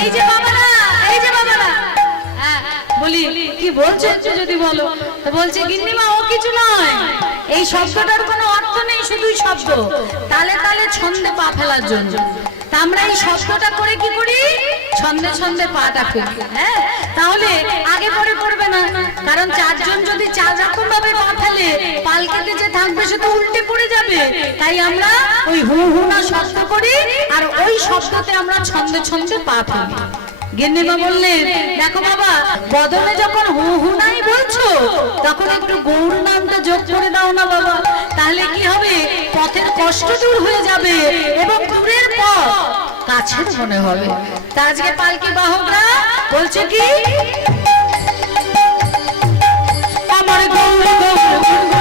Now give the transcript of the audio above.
এই যে বাবারা, এই যে বাবারা, বলি কি বলছো যদি বলো। তো বলছে গিন্নিমা ও কিছু নয়, এই শব্দটার কোনো অর্থ নেই, শুধুই শব্দ, তালে তালে ছন্দে পা ফেলার জন্য। তা আমরা এই শব্দটা করে কি করি, ছন্দে ছন্দে পাটা ফেলি। হ্যাঁ, তাহলে আগে পরে করবে না, কারণ চারজন যদি চার রকম ভাবে পা ফেলে পালকিতে যে থাকবে সে তো উল্টে পড়ে যাবে। তাই আমরা ওই হু হু না শব্দ করি, আর ওই শব্দতে আমরা ছন্দে ছন্দে পা ফেলি। গিন্নিমা বললেন দেখো বাবা, বদনে যখন হু হু নাই বলছো তখন একটু গৌর নামটা যোগ করে দাও না বাবা, তাহলে কি হবে, পথের কষ্ট দূর হয়ে যাবে এবং দূরের পথ কাছের মনে হবে। তা আজকে পালকি বাহকরা বলছে কি, আমার গৌর গৌর